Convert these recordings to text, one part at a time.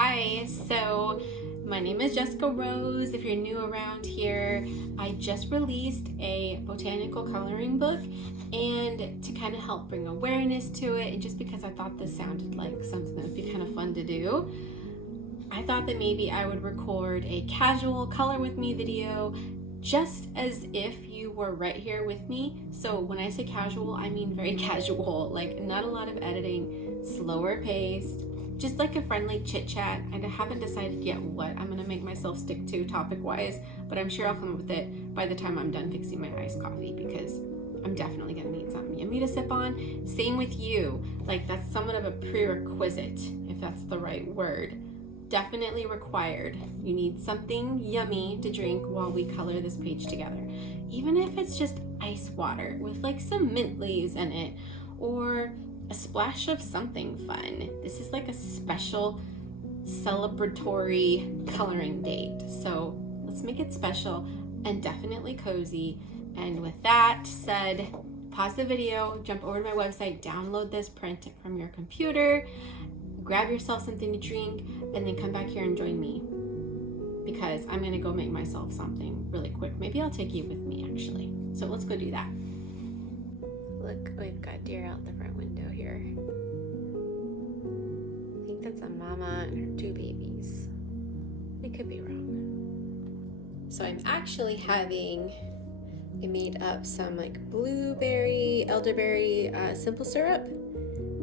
Hi, so my name is Jessica Rose. If you're new around here, I just released a botanical coloring book, and to kind of help bring awareness to it, and just because I thought this sounded like something that would be kind of fun to do, I thought that maybe I would record a casual color with me video just as if you were right here with me. So when I say casual, I mean very casual, like not a lot of editing, slower paced, just like a friendly chit chat. And I haven't decided yet what I'm gonna make myself stick to topic wise, but I'm sure I'll come up with it by the time I'm done fixing my iced coffee, because I'm definitely gonna need something yummy to sip on. Same with you, like that's somewhat of a prerequisite, if that's the right word. Definitely required. You need something yummy to drink while we color this page together. Even if it's just ice water with like some mint leaves in it, or a splash of something fun. This is like a special celebratory coloring date. So let's make it special and definitely cozy. And with that said, pause the video, jump over to my website, download this, print it from your computer, grab yourself something to drink, and then come back here and join me, because I'm gonna go make myself something really quick. Maybe I'll take you with me actually. So let's go do that. Look, we've got deer out the front window here. I think that's a mama and her two babies. I could be wrong. So I'm actually having, I made up some like blueberry, elderberry simple syrup.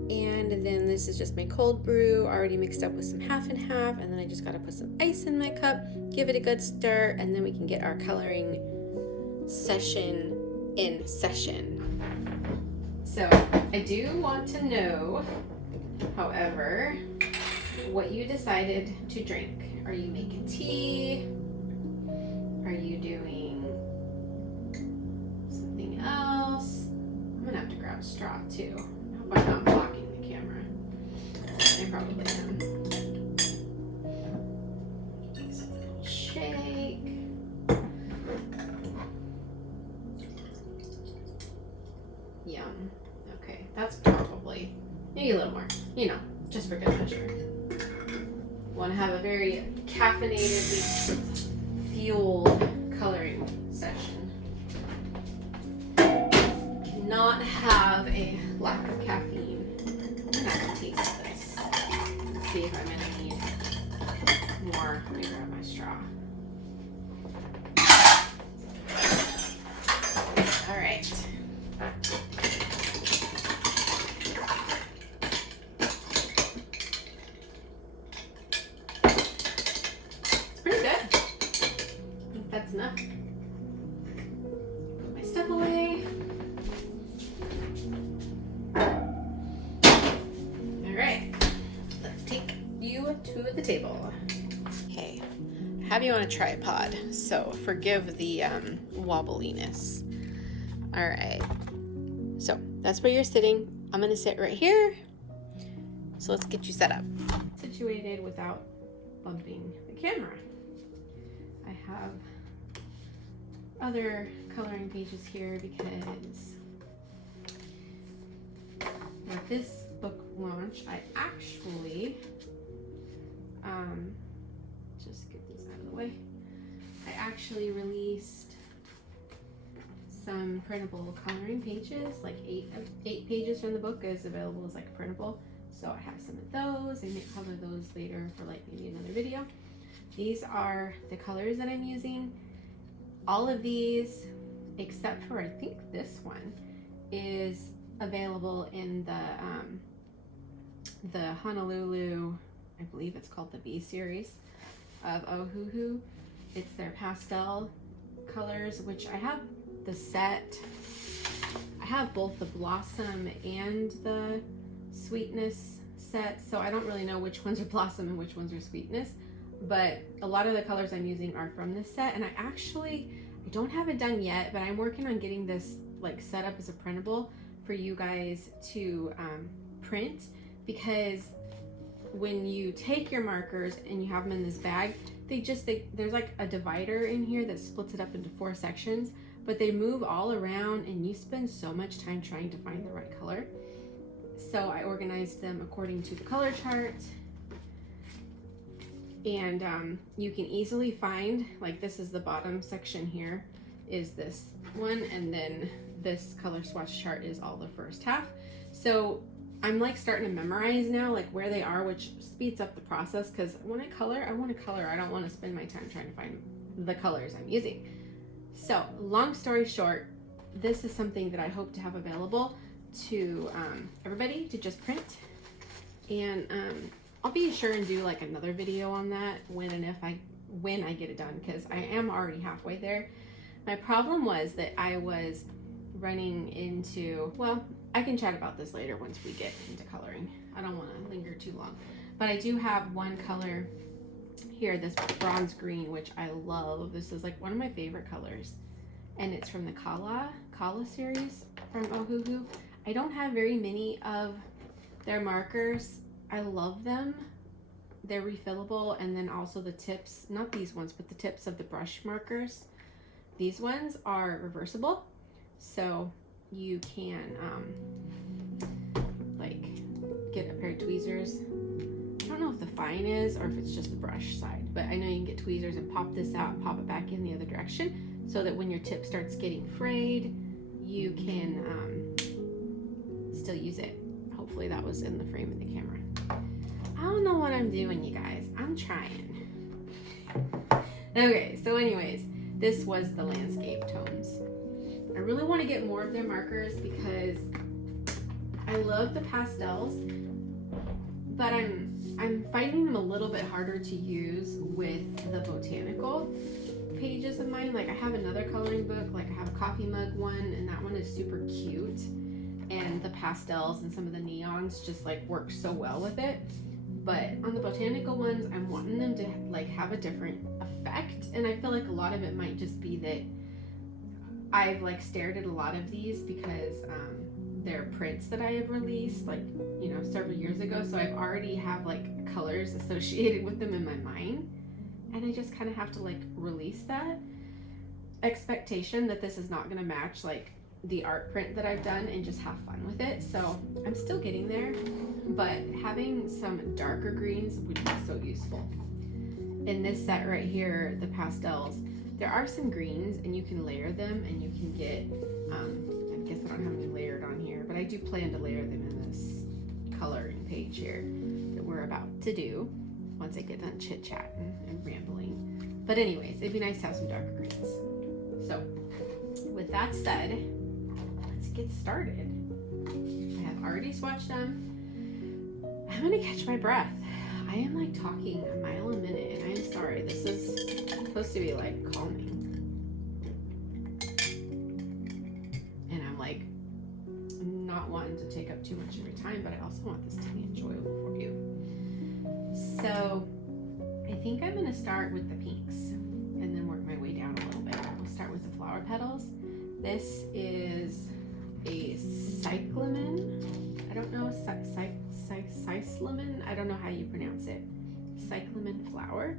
And then this is just my cold brew, already mixed up with some half and half. And then I just gotta put some ice in my cup, give it a good stir, and then we can get our coloring session in session. So I do want to know, however, what you decided to drink. Are you making tea? Are you doing something else? I'm gonna have to grab a straw too. I hope I'm not blocking the camera. I probably am. Just a little shake. Yum. Okay, that's probably maybe a little more, just for good measure. Want to have a very caffeinatedly fueled coloring session. Cannot have a lack of caffeine. I'm gonna have to taste this. Let's see if I'm gonna need more. Let me grab my straw. All right. That's enough. Put my stuff away. All right, let's take you to the table. Okay, I have you on a tripod, so forgive the wobbliness. All right, so that's where you're sitting. I'm gonna sit right here. So let's get you set up. Situated without bumping the camera. I have other coloring pages here because with this book launch, I actually, just get these out of the way, I actually released some printable coloring pages, like eight pages from the book is available as like a printable. So I have some of those. I may cover those later for like maybe another video. These are the colors that I'm using. All of these, except for I think this one, is available in the Honolulu, I believe it's called the B series of Ohuhu. It's their pastel colors, which I have the set. I have both the Blossom and the Sweetness set, so I don't really know which ones are Blossom and which ones are Sweetness. But a lot of the colors I'm using are from this set, and I don't have it done yet, but I'm working on getting this like set up as a printable for you guys to print, because when you take your markers and you have them in this bag, there's like a divider in here that splits it up into 4 sections, but they move all around and you spend so much time trying to find the right color. So I organized them according to the color chart And you can easily find, like, this is the bottom section here, is this one, and then this color swatch chart is all the first half. So I'm like starting to memorize now, like where they are, which speeds up the process, because when I color, I want to color. I don't want to spend my time trying to find the colors I'm using. So long story short, this is something that I hope to have available to everybody to just print. And I'll be sure and do like another video on that when I get it done, because I am already halfway there. My problem was that I was running into, well, I can chat about this later once we get into coloring. I don't want to linger too long, but I do have one color here, this bronze green, which I love. This is like one of my favorite colors, and it's from the Kala series from Ohuhu. I don't have very many of their markers. I love them. They're refillable, and then also the tips, not these ones, but the tips of the brush markers. These ones are reversible, so you can like get a pair of tweezers. I don't know if the fine is or if it's just the brush side, but I know you can get tweezers and pop this out and pop it back in the other direction, so that when your tip starts getting frayed, you can still use it. Hopefully that was in the frame of the camera. I don't know what I'm doing, you guys. I'm trying. Okay, so anyways, this was the landscape tones. I really want to get more of their markers because I love the pastels, but I'm finding them a little bit harder to use with the botanical pages of mine. Like I have another coloring book, like I have a coffee mug one, and that one is super cute, and the pastels and some of the neons just like work so well with it. But on the botanical ones, I'm wanting them to like have a different effect, and I feel like a lot of it might just be that I've like stared at a lot of these because they're prints that I have released like, you know, several years ago, so I've already have like colors associated with them in my mind, and I just kind of have to like release that expectation that this is not going to match like the art print that I've done and just have fun with it. So I'm still getting there, but having some darker greens would be so useful. In this set right here, the pastels, there are some greens and you can layer them, and you can get, I guess I don't have any layered on here, but I do plan to layer them in this coloring page here that we're about to do once I get done chit-chatting and rambling. But anyways, it'd be nice to have some darker greens. So with that said, let's get started. I have already swatched them. I'm gonna catch my breath. I am like talking a mile a minute, and I'm sorry. This is supposed to be like calming, and I'm like not wanting to take up too much of your time, but I also want this to be enjoyable for you. So I think I'm gonna start with the pinks and then work my way down a little bit. We'll start with the flower petals. This is a cyclamen. I don't know, cyclamen. I don't know how you pronounce it. Cyclamen flower.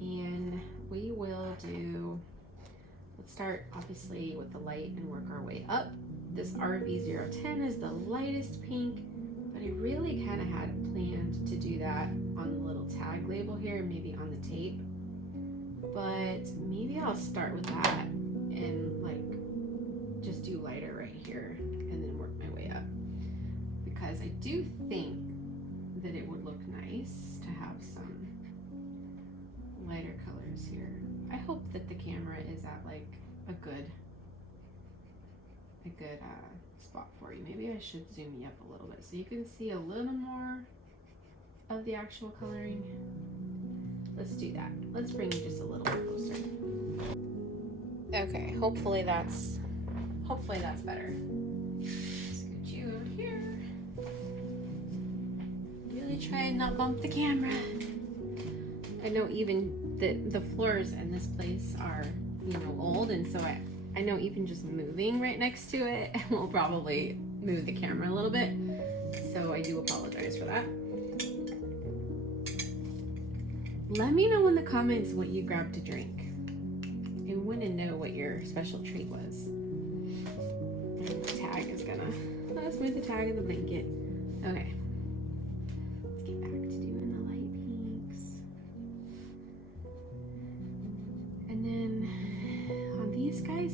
And we will do, let's start obviously with the light and work our way up. This RV010 is the lightest pink, but I really kind of had planned to do that on the little tag label here, maybe on the tape. But maybe I'll start with that and like just do lighter right here and then work my way up, because I do think that it would look nice to have some lighter colors here. I hope that the camera is at like a good spot for you. Maybe I should zoom you up a little bit so you can see a little more of the actual coloring. Let's do that. Let's bring you just a little bit closer. Okay, hopefully that's better. Scoot you over here. Really try and not bump the camera. I know even the floors in this place are, you know, old, and so I know even just moving right next to it will probably move the camera a little bit. So I do apologize for that. Let me know in the comments what you grabbed to drink. I want to know what your special treat was. And the tag is gonna, let's move the tag of the blanket. Okay. Let's get back to doing the light pinks.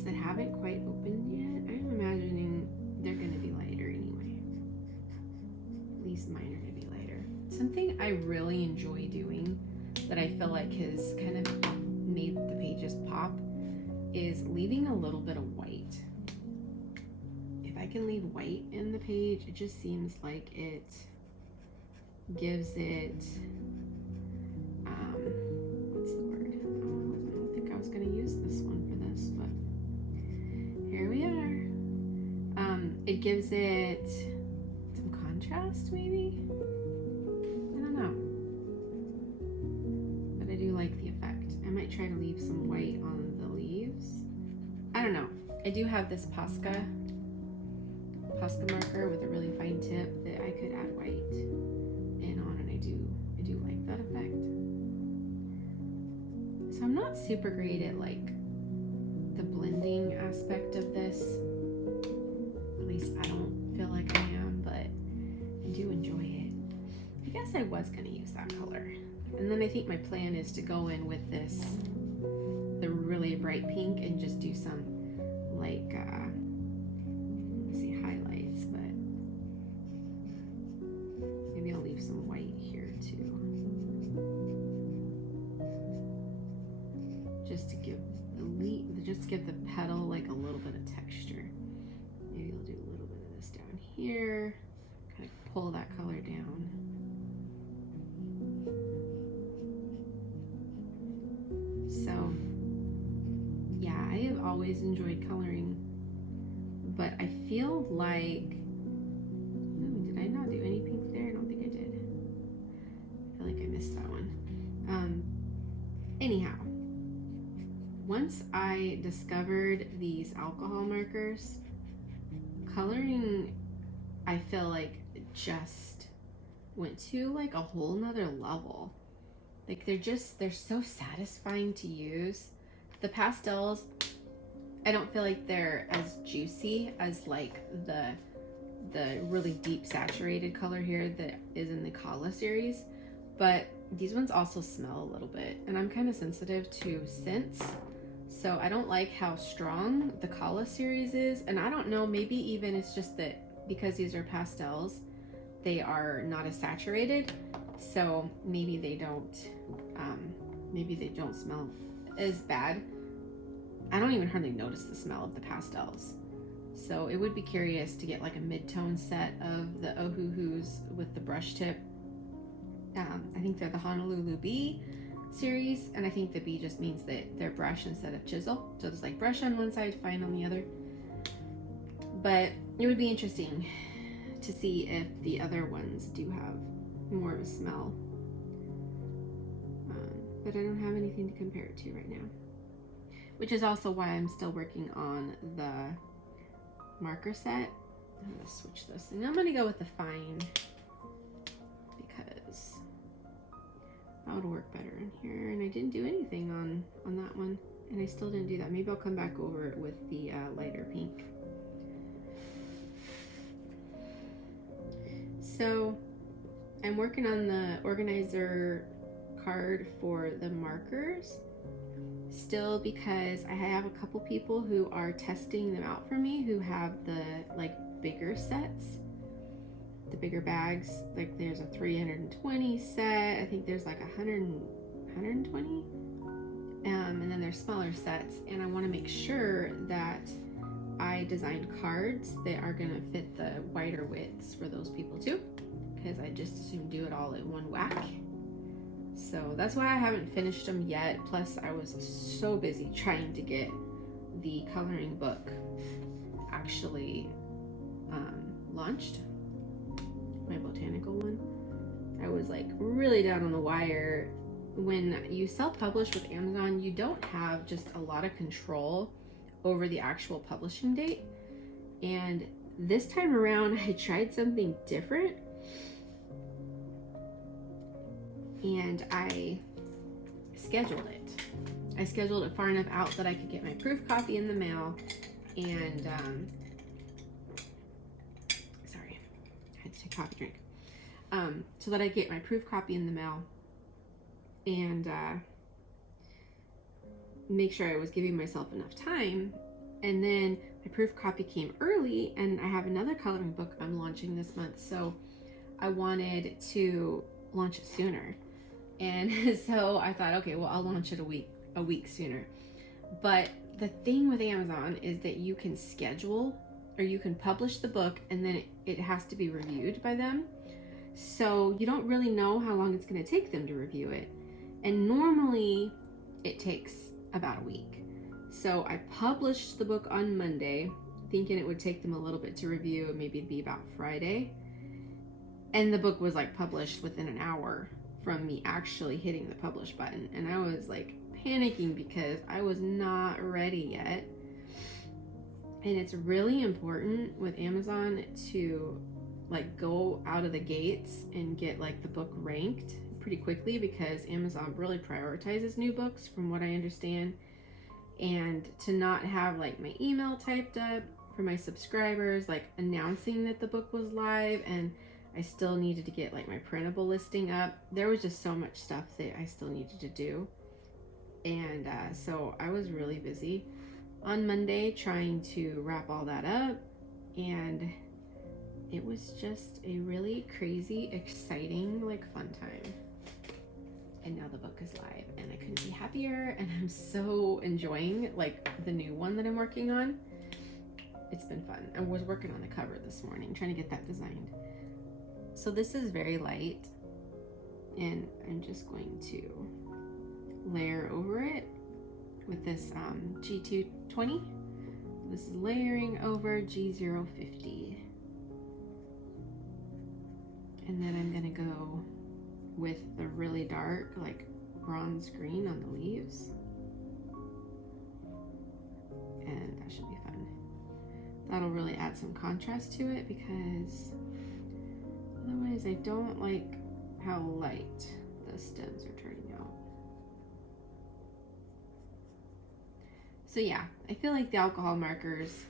that haven't quite opened yet. I'm imagining they're going to be lighter anyway. At least mine are going to be lighter. Something I really enjoy doing that I feel like has kind of made the pages pop is leaving a little bit of white. If I can leave white in the page, it just seems like it gives it, what's the word? I don't think I was going to use this one for this, but here we are. It gives it some contrast, maybe? I don't know. But I do like the effect. I might try to leave some white on the leaves. I don't know. I do have this Posca marker with a really fine tip that I could add white in on, and I do like that effect. So I'm not super great at like the blending aspect of this. At least I don't feel like I am, but I do enjoy it. I guess I was gonna use that color. And then I think my plan is to go in with this, the really bright pink, and just do some like, let's see, highlights, but maybe I'll leave some white here too. Just to give the petal like a little bit of texture. Maybe I'll do a little bit of this down here, kind of pull that color down. So yeah, I have always enjoyed coloring, but I feel like, ooh, did I not do any pink there? I don't think I did. I feel like I missed that one. Anyhow, once I discovered these alcohol markers, coloring, I feel like just went to like a whole nother level. Like they're so satisfying to use. The pastels, I don't feel like they're as juicy as like the really deep saturated color here that is in the Kala series, but these ones also smell a little bit, and I'm kind of sensitive to scents, so I don't like how strong the Kala series is. And I don't know, maybe even it's just that because these are pastels, they are not as saturated, so maybe they don't smell as bad. I don't even hardly notice the smell of the pastels. So it would be curious to get like a mid-tone set of the ohuhus with the brush tip. I think they're the Honolulu Bee series, and I think the bee just means that they're brush instead of chisel. So there's like brush on one side, fine on the other. But it would be interesting to see if the other ones do have more of a smell. But I don't have anything to compare it to right now. Which is also why I'm still working on the marker set. I'm gonna switch this, and I'm gonna go with the fine because that would work better in here. And I didn't do anything on that one, and I still didn't do that. Maybe I'll come back over it with the lighter pink. So I'm working on the organizer card for the markers still, because I have a couple people who are testing them out for me who have the like bigger sets, the bigger bags. Like there's a 320 set, I think there's like 120, and then there's smaller sets, and I want to make sure that I designed cards that are gonna fit the wider widths for those people too, because I just assume do it all in one whack. So that's why I haven't finished them yet. Plus I was so busy trying to get the coloring book actually launched, my botanical one. I was like really down on the wire. When you self-publish with Amazon, you don't have just a lot of control over the actual publishing date. And this time around I tried something different, and I scheduled it. I scheduled it far enough out that I could get my proof copy in the mail, and sorry, I had to take a coffee drink. So that I get my proof copy in the mail, and make sure I was giving myself enough time. And then my proof copy came early, and I have another coloring book I'm launching this month, so I wanted to launch it sooner. And so I thought, okay, well, I'll launch it a week sooner. But the thing with Amazon is that you can schedule, or you can publish the book, and then it has to be reviewed by them. So you don't really know how long it's going to take them to review it. And normally it takes about a week. So I published the book on Monday, thinking it would take them a little bit to review, and maybe it'd be about Friday. And the book was like published within an hour from me actually hitting the publish button. And I was like panicking because I was not ready yet. And it's really important with Amazon to like go out of the gates and get like the book ranked pretty quickly, because Amazon really prioritizes new books from what I understand. And to not have like my email typed up for my subscribers, like announcing that the book was live, and I still needed to get like my printable listing up. There was just so much stuff that I still needed to do. And so I was really busy on Monday trying to wrap all that up. And it was just a really crazy, exciting, like fun time. And now the book is live, and I couldn't be happier, and I'm so enjoying like the new one that I'm working on. It's been fun. I was working on the cover this morning, trying to get that designed. So this is very light, and I'm just going to layer over it with this G220. This is layering over G050. And then I'm gonna go with the really dark, like bronze green on the leaves. And that should be fun. That'll really add some contrast to it, because otherwise I don't like how light the stems are turning out. So yeah, I feel like the alcohol markers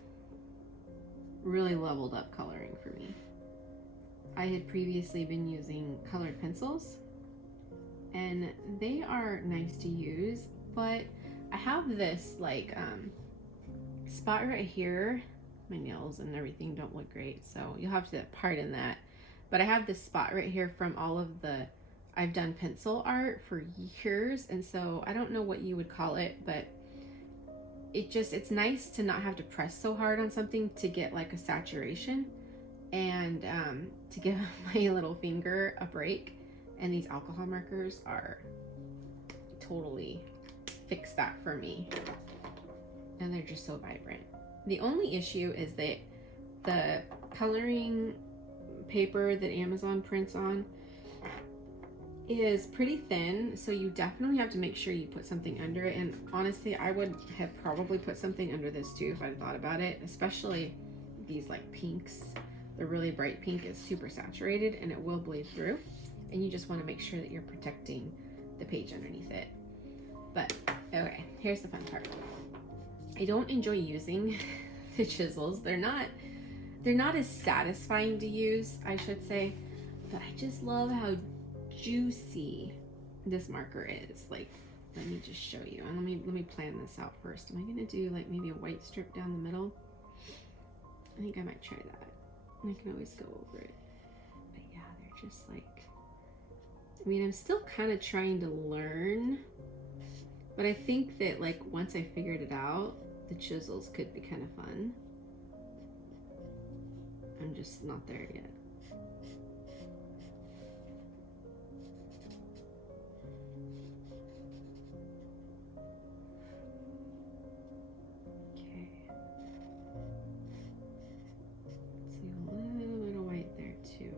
really leveled up coloring for me. I had previously been using colored pencils, and they are nice to use, but I have this like spot right here. My nails and everything don't look great, so you'll have to pardon that. But I have this spot right here from all of the, I've done pencil art for years, and so I don't know what you would call it, but it's nice to not have to press so hard on something to get like a saturation, and to give my little finger a break. And these alcohol markers are totally fix that for me, and they're just so vibrant. The only issue is that the coloring paper that Amazon prints on is pretty thin, so you definitely have to make sure you put something under it. And honestly, I would have probably put something under this too if I'd thought about it, especially these like pinks. The really bright pink is super saturated and it will bleed through, and you just want to make sure that you're protecting the page underneath it. But okay, here's the fun part. I don't enjoy using the chisels. They're not as satisfying to use, I should say, but I just love how juicy this marker is. Like, let me just show you, and let me plan this out first. Am I gonna do like maybe a white strip down the middle? I think I might try that. I can always go over it. But yeah, they're just like, I mean, I'm still kind of trying to learn, but I think that like once I figured it out, the chisels could be kind of fun. I'm just not there yet. Okay. See a little bit of white there too.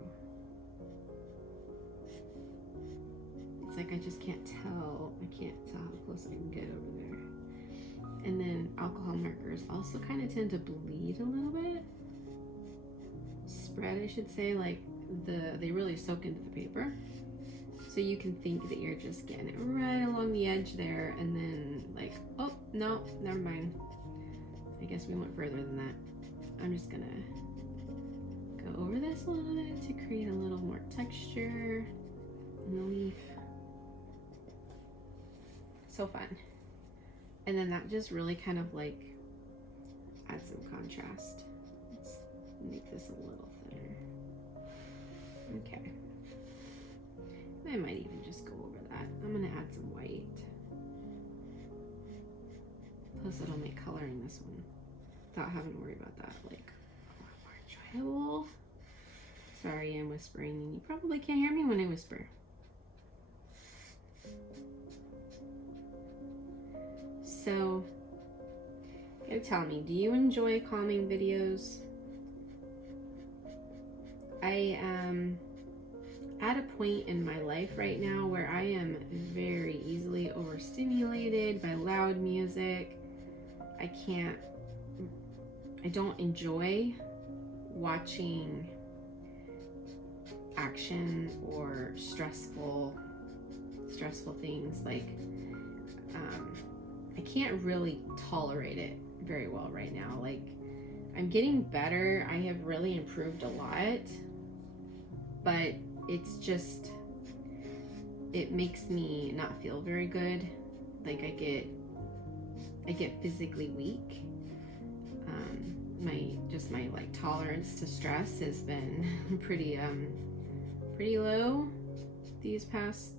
It's like I just can't tell. I can't tell how close I can get over there. And then alcohol markers also kind of tend to bleed a little bit. Spread, I should say, like they really soak into the paper. So you can think that you're just getting it right along the edge there, and then like, oh, no, never mind. I guess we went further than that. I'm just gonna go over this a little bit to create a little more texture in the leaf. So fun. And then that just really kind of like add some contrast. Let's make this a little thinner. Okay. I might even just go over that. I'm gonna add some white. Plus it'll make coloring this one without having to worry about that, like, more enjoyable. Sorry, I'm whispering, and you probably can't hear me when I whisper. So, you tell me, do you enjoy calming videos? I am at a point in my life right now where I am very easily overstimulated by loud music. I don't enjoy watching action or stressful things. Like, I can't really tolerate it very well right now. Like, I'm getting better. I have really improved a lot, but it's just, it makes me not feel very good. Like, I get physically weak. My like tolerance to stress has been pretty low these past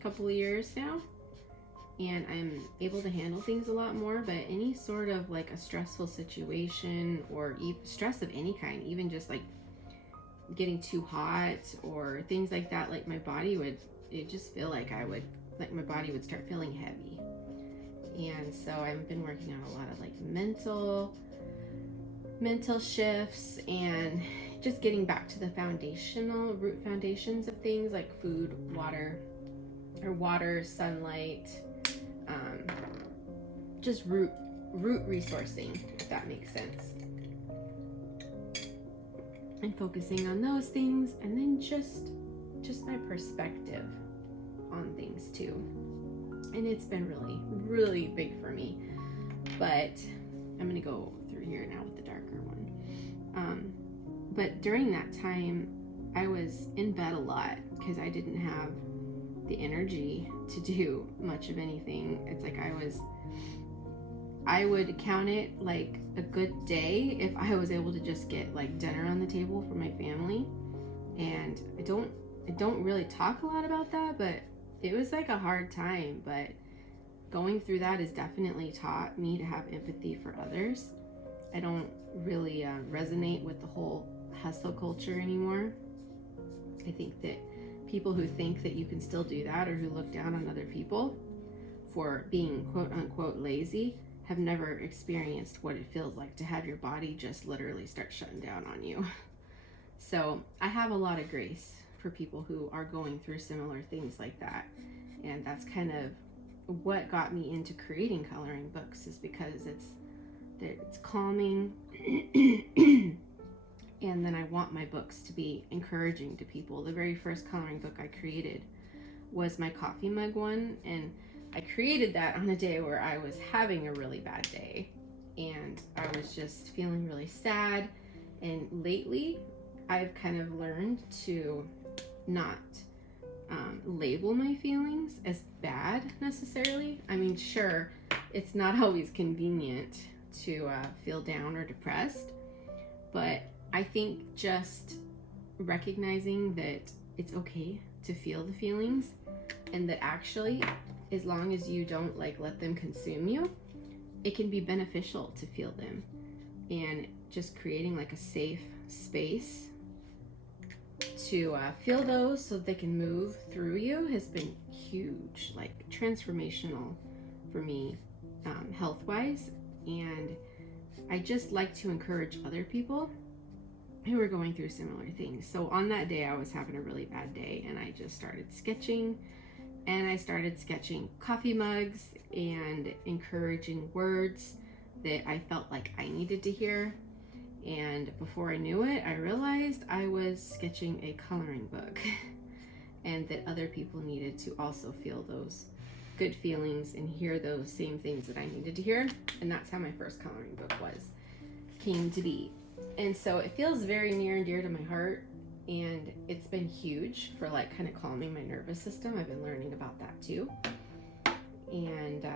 couple of years now, and I'm able to handle things a lot more. But any sort of like a stressful situation, or stress of any kind, even just like getting too hot or things like that, like my body would, it just feel like my body would start feeling heavy. And so I've been working on a lot of like mental shifts, and just getting back to the root foundations of things like food, water, sunlight, just root resourcing, if that makes sense. And focusing on those things, and then just my perspective on things too. And it's been really, really big for me. But I'm gonna go through here now with the darker one. But during that time, I was in bed a lot because I didn't have the energy to do much of anything. It's like I would count it like a good day if I was able to just get like dinner on the table for my family. And I don't really talk a lot about that, but it was like a hard time. But going through that has definitely taught me to have empathy for others. I don't really resonate with the whole hustle culture anymore. I think that people who think that you can still do that, or who look down on other people for being quote unquote lazy, have never experienced what it feels like to have your body just literally start shutting down on you. So I have a lot of grace for people who are going through similar things like that. And that's kind of what got me into creating coloring books, is because it's calming. And then I want my books to be encouraging to people. The very first coloring book I created was my coffee mug one, and I created that on a day where I was having a really bad day, and I was just feeling really sad. And lately I've kind of learned to not label my feelings as bad necessarily. I mean, sure, it's not always convenient to feel down or depressed, but I think just recognizing that it's okay to feel the feelings, and that actually, as long as you don't like let them consume you, it can be beneficial to feel them. And just creating like a safe space to feel those so they can move through you has been huge, like transformational for me, health-wise. And I just like to encourage other people who are going through similar things. So on that day, I was having a really bad day, and I just started sketching, and I started sketching coffee mugs and encouraging words that I felt like I needed to hear. And before I knew it, I realized I was sketching a coloring book and that other people needed to also feel those good feelings and hear those same things that I needed to hear. And that's how my first coloring book came to be. And so it feels very near and dear to my heart, and it's been huge for like kind of calming my nervous system. I've been learning about that too. And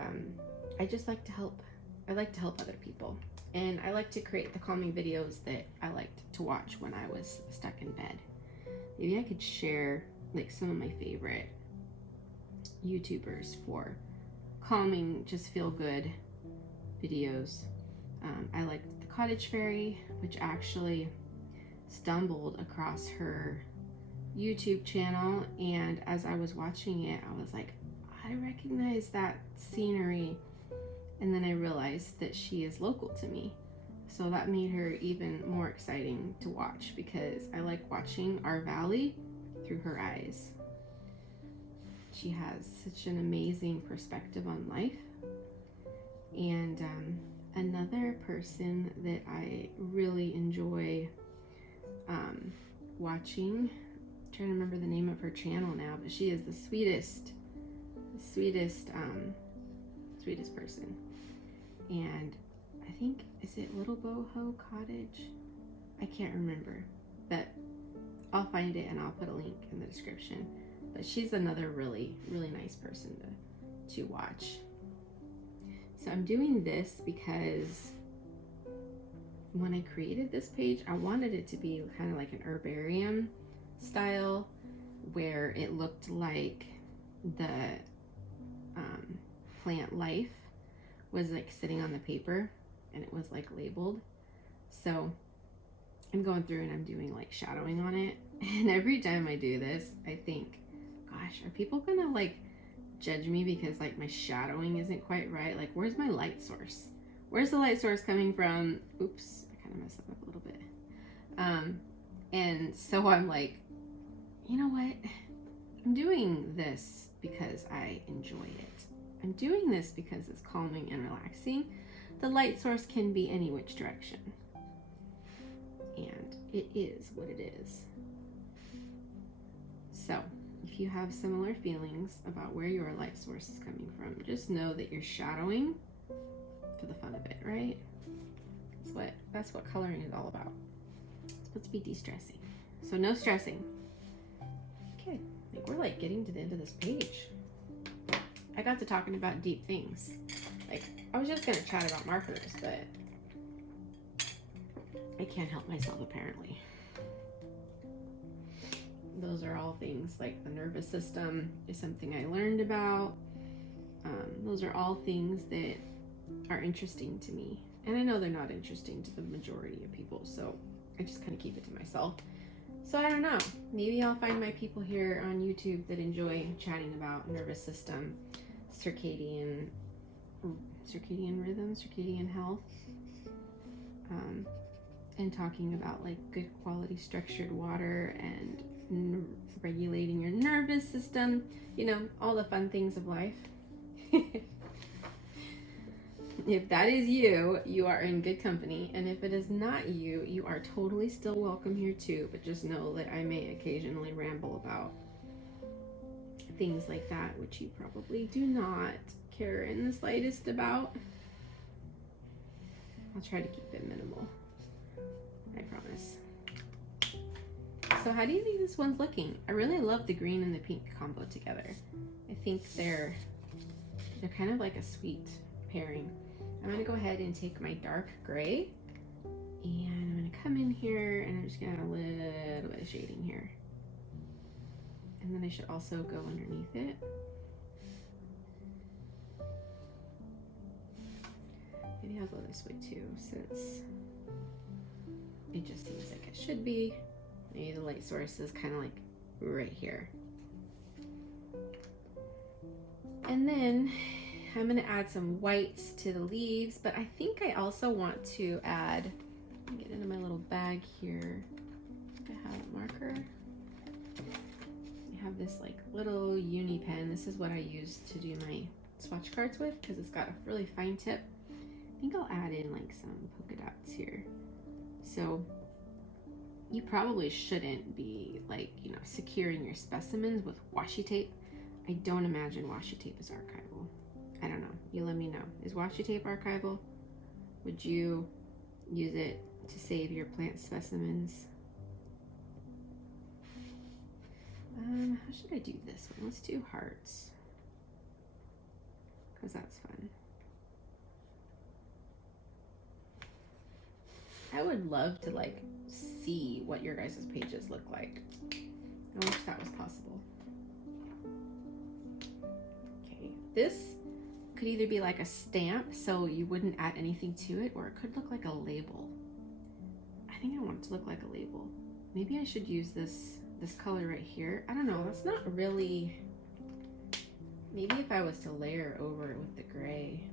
I just like to help. I like to help other people. And I like to create the calming videos that I liked to watch when I was stuck in bed. Maybe I could share like some of my favorite YouTubers for calming, just feel good videos. I liked the Cottage Fairy, which actually stumbled across her YouTube channel, and as I was watching it, I was like, I recognize that scenery, and then I realized that she is local to me. So that made her even more exciting to watch because I like watching our valley through her eyes. She has such an amazing perspective on life. And another person that I really enjoy watching, I'm trying to remember the name of her channel now, but she is the sweetest person. And I think, is it Little Boho Cottage? I can't remember, but I'll find it and I'll put a link in the description. But she's another really nice person to watch. So I'm doing this because when I created this page, I wanted it to be kind of like an herbarium style, where it looked like the plant life was like sitting on the paper and it was like labeled. So I'm going through and I'm doing like shadowing on it, and every time I do this I think, gosh, are people gonna like judge me because like my shadowing isn't quite right? Like, where's my light source? Where's the light source coming from? Oops, I kind of messed that up a little bit. And so I'm like, you know what? I'm doing this because I enjoy it. I'm doing this because it's calming and relaxing. The light source can be any which direction. And it is what it is. So, if you have similar feelings about where your light source is coming from, just know that you're shadowing for the fun of it, right? That's what coloring is all about. It's supposed to be de-stressing. So no stressing. Okay, I think we're like getting to the end of this page. I got to talking about deep things. Like, I was just gonna chat about markers, but I can't help myself apparently. Those are all things like the nervous system is something I learned about. Those are all things that are interesting to me. And I know they're not interesting to the majority of people, so I just kind of keep it to myself. So I don't know. Maybe I'll find my people here on YouTube that enjoy chatting about nervous system, circadian rhythm, circadian health, and talking about like good quality structured water and regulating your nervous system, you know, all the fun things of life. If that is you, you are in good company, and if it is not you, you are totally still welcome here too, but just know that I may occasionally ramble about things like that, which you probably do not care in the slightest about. I'll try to keep it minimal, I promise. So how do you think this one's looking? I really love the green and the pink combo together. I think they're kind of like a sweet pairing. I'm gonna go ahead and take my dark gray, and I'm gonna come in here and I'm just gonna add a little bit of shading here. And then I should also go underneath it. Maybe I'll go this way too, since it just seems like it should be. Maybe the light source is kind of like right here. And then I'm gonna add some whites to the leaves, but I think I also want to add, get into my little bag here. I have a marker. I have this like little uni pen. This is what I use to do my swatch cards with because it's got a really fine tip. I think I'll add in like some polka dots here. So you probably shouldn't be like, you know, securing your specimens with washi tape. I don't imagine washi tape is archival. I don't know. You let me know. Is washi tape archival? Would you use it to save your plant specimens? How should I do this one? Let's do hearts, because that's fun. I would love to like see what your guys' pages look like. I wish that was possible. Okay, this could either be like a stamp so you wouldn't add anything to it, or it could look like a label. I think I want it to look like a label. Maybe I should use this color right here. I don't know, that's not really, maybe if I was to layer over it with the gray.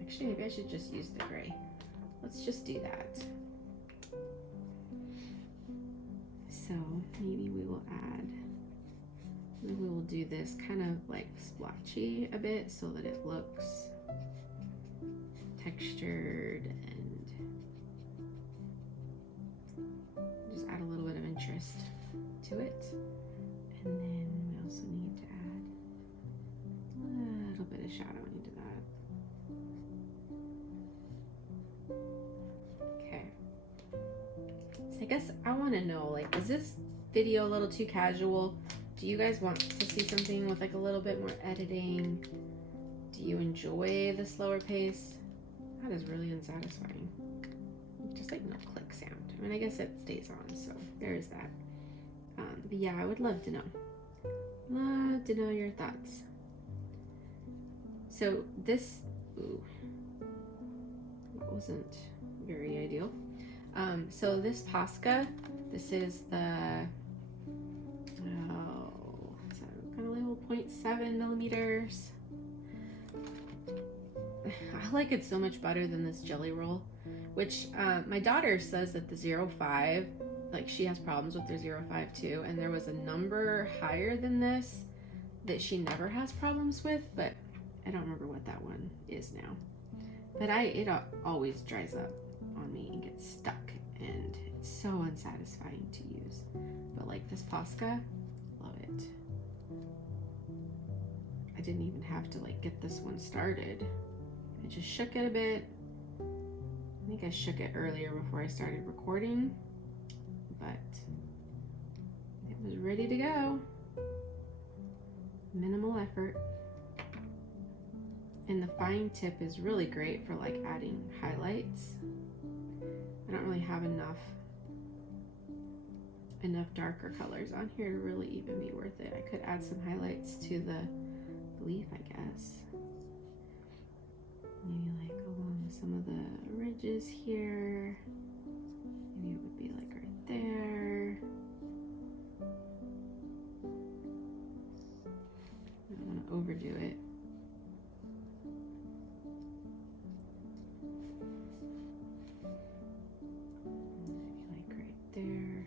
Actually, maybe I should just use the gray. Let's just do that. So maybe we will do this kind of like splotchy a bit so that it looks textured, and just add a little bit of interest to it. And then we also need to add a little bit of shadow into that. Okay. So I guess I want to know, like, is this video a little too casual? Do you guys want to see something with like a little bit more editing? Do you enjoy the slower pace? That is really unsatisfying. Just like no click sound. I mean, I guess it stays on, so there's that. But yeah, I would love to know. Love to know your thoughts. So this, that wasn't very ideal. So this Posca, this is the, kind of label 0.7 millimeters. I like it so much better than this jelly roll, which my daughter says that the 0.5, like she has problems with their 0.5 too, and there was a number higher than this that she never has problems with, but I don't remember what that one is now. But it always dries up on me and gets stuck, and it's so unsatisfying to use. But like this Posca, love it. I didn't even have to like get this one started. I just shook it a bit. I think I shook it earlier before I started recording, but it was ready to go. Minimal effort. And the fine tip is really great for like adding highlights. I don't really have enough darker colors on here to really even be worth it. I could add some highlights to the leaf, I guess. Maybe like along some of the ridges here. Maybe it would be like right there. I don't want to overdo it. Maybe like right there.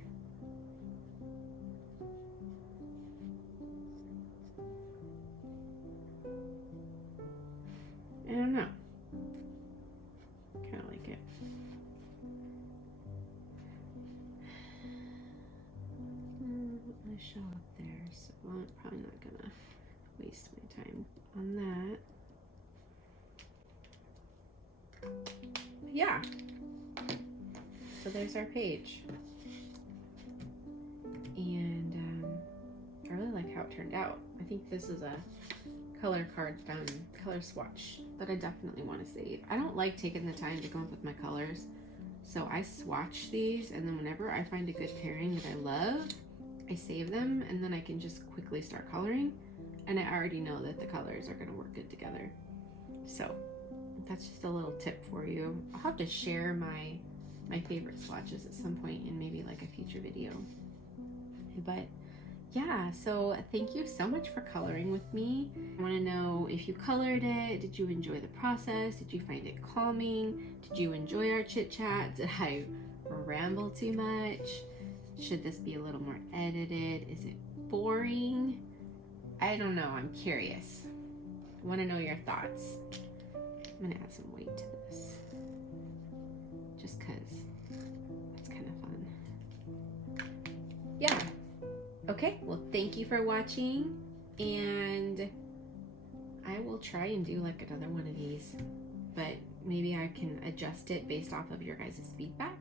I don't know. Kind of like it. My show up there, so I'm probably not gonna waste my time on that. Yeah. So there's our page, and I really like how it turned out. I think this is a color swatch that I definitely want to save. I don't like taking the time to come up with my colors, so I swatch these, and then whenever I find a good pairing that I love, I save them, and then I can just quickly start coloring, and I already know that the colors are going to work good together. So that's just a little tip for you. I'll have to share my favorite swatches at some point in maybe like a future video. But yeah, so thank you so much for coloring with me. I want to know if you colored it. Did you enjoy the process? Did you find it calming? Did you enjoy our chit chat? Did I ramble too much? Should this be a little more edited? Is it boring? I don't know, I'm curious. I want to know your thoughts. I'm gonna add some weight to this, just cause it's kind of fun. Yeah. Okay, well, thank you for watching, and I will try and do like another one of these, but maybe I can adjust it based off of your guys' feedback.